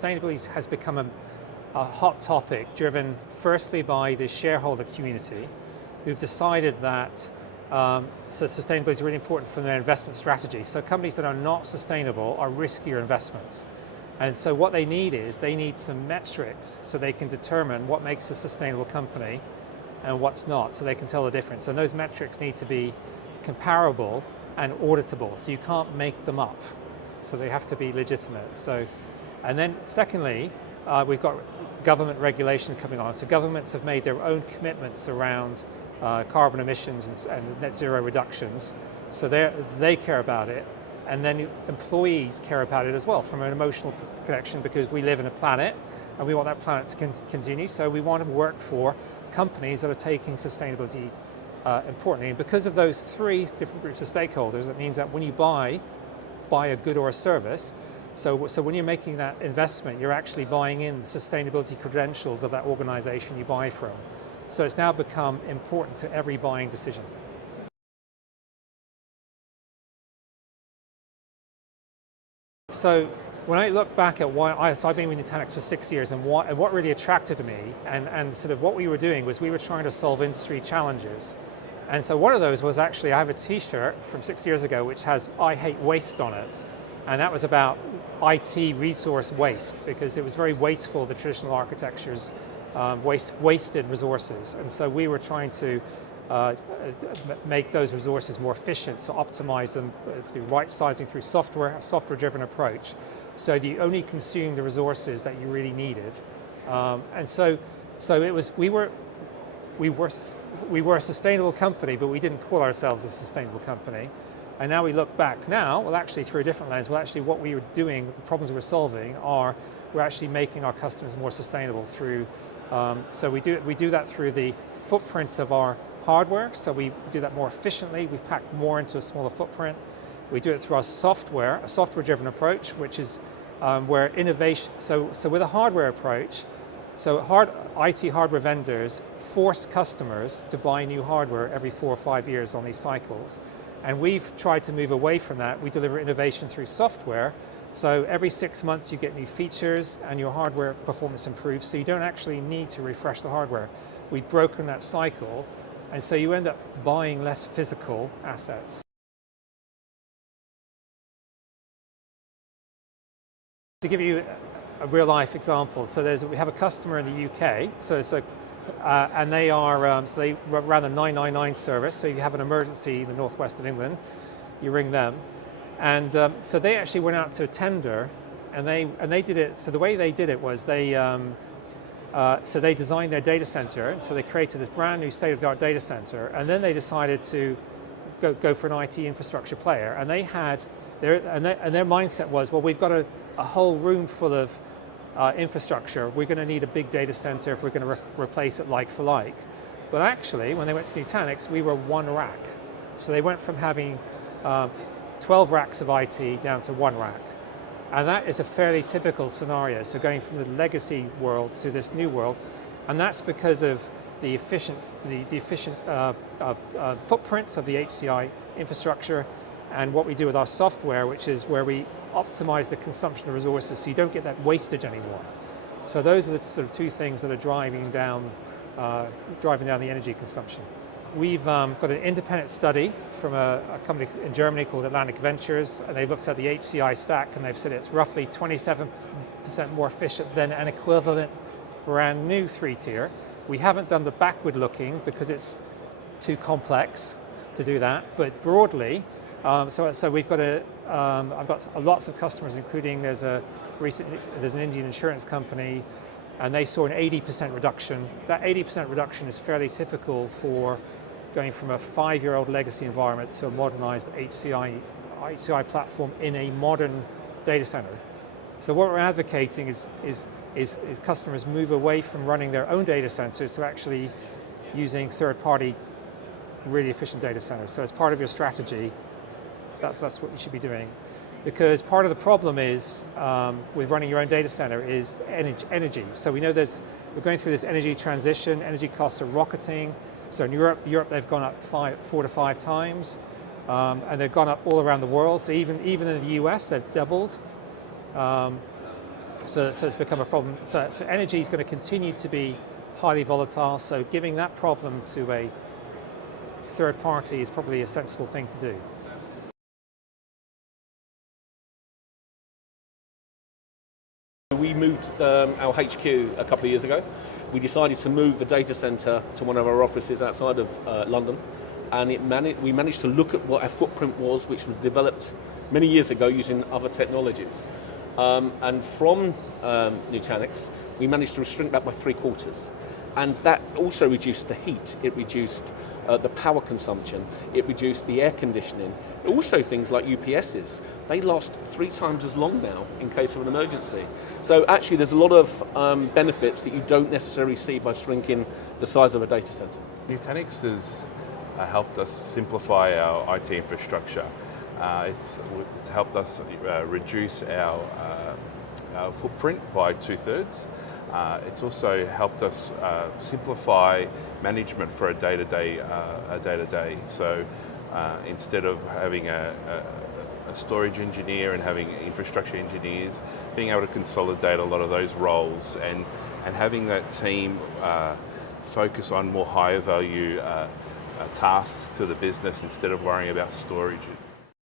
sustainability has become a hot topic driven firstly by the shareholder community who've decided that so sustainability is really important for their investment strategy. So companies that are not sustainable are riskier investments. And so what they need is they need some metrics so they can determine what makes a sustainable company and what's not, so they can tell the difference. And those metrics need to be comparable and auditable, so you can't make them up. So they have to be legitimate. So, and then secondly, we've got government regulation coming on. So governments have made their own commitments around carbon emissions and net zero reductions. So they care about it. And then employees care about it as well from an emotional connection, because we live in a planet and we want that planet to continue. So we want to work for companies that are taking sustainability importantly. And because of those three different groups of stakeholders, it means that when you buy a good or a service, so when you're making that investment, you're actually buying in the sustainability credentials of that organization you buy from. So it's now become important to every buying decision. So when I look back at why, so I've been with Nutanix for 6 years, and what really attracted me, and sort of what we were doing was we were trying to solve industry challenges. And so one of those was actually, I have a t-shirt from 6 years ago which has "I hate waste" on it. And that was about IT resource waste, because it was very wasteful, the traditional architectures wasted resources. And so we were trying to make those resources more efficient, so optimize them through right sizing, through software, a software-driven approach, so that you only consume the resources that you really needed. And so it was, we were a sustainable company, but we didn't call ourselves a sustainable company. And now we look back now, well actually through a different lens, well actually what we were doing, the problems we were solving we're actually making our customers more sustainable through, so we do that through the footprint of our hardware, so we do that more efficiently, we pack more into a smaller footprint. We do it through our software, a software-driven approach, which is where innovation, so with a hardware approach, so IT hardware vendors force customers to buy new hardware every 4 or 5 years on these cycles. And we've tried to move away from that. We deliver innovation through software. So every 6 months you get new features and your hardware performance improves, so you don't actually need to refresh the hardware. We've broken that cycle, and so you end up buying less physical assets. To give you a real life example, so we have a customer in the UK, and they are, so they run a 999 service, so if you have an emergency in the northwest of England, you ring them. And so they actually went out to a tender, and they did it, so the way they did it was so they designed their data center, and so they created this brand new state-of-the-art data center, and then they decided to go for an IT infrastructure player, and they had, their mindset was, well, we've got a whole room full of infrastructure, we're going to need a big data center if we're going to replace it like for like. But actually, when they went to Nutanix, we were one rack. So they went from having 12 racks of IT down to one rack. And that is a fairly typical scenario, so going from the legacy world to this new world, and that's because of the efficient footprints of the HCI infrastructure and what we do with our software, which is where we optimize the consumption of resources so you don't get that wastage anymore. So those are the sort of two things that are driving down the energy consumption. We've got an independent study from a company in Germany called Atlantic Ventures, and they've looked at the HCI stack and they've said it's roughly 27% more efficient than an equivalent brand new 3-tier. We haven't done the backward looking because it's too complex to do that, but broadly, so we've got I've got lots of customers, including there's an Indian insurance company, and they saw an 80% reduction. That 80% reduction is fairly typical for going from a 5-year-old legacy environment to a modernized HCI platform in a modern data center. So what we're advocating is customers move away from running their own data centers to actually using third-party, really efficient data centers. So as part of your strategy, that's what you should be doing. Because part of the problem is, with running your own data center, is energy. So we know we're going through this energy transition, energy costs are rocketing. So in Europe they've gone up 4 to 5 times, and they've gone up all around the world. So even in the US, they've doubled. So it's become a problem. So energy is going to continue to be highly volatile, so giving that problem to a third party is probably a sensible thing to do. We moved our HQ a couple of years ago. We decided to move the data center to one of our offices outside of London, and we managed to look at what our footprint was, which was developed many years ago using other technologies. And from Nutanix, we managed to shrink that by 3/4. And that also reduced the heat, it reduced the power consumption, it reduced the air conditioning. Also things like UPSs, they last 3 times as long now in case of an emergency. So actually there's a lot of benefits that you don't necessarily see by shrinking the size of a data center. Nutanix has helped us simplify our IT infrastructure. It's helped us reduce our footprint by 2/3. It's also helped us simplify management for a day-to-day. So instead of having a storage engineer and having infrastructure engineers, being able to consolidate a lot of those roles and having that team focus on more higher value tasks to the business instead of worrying about storage.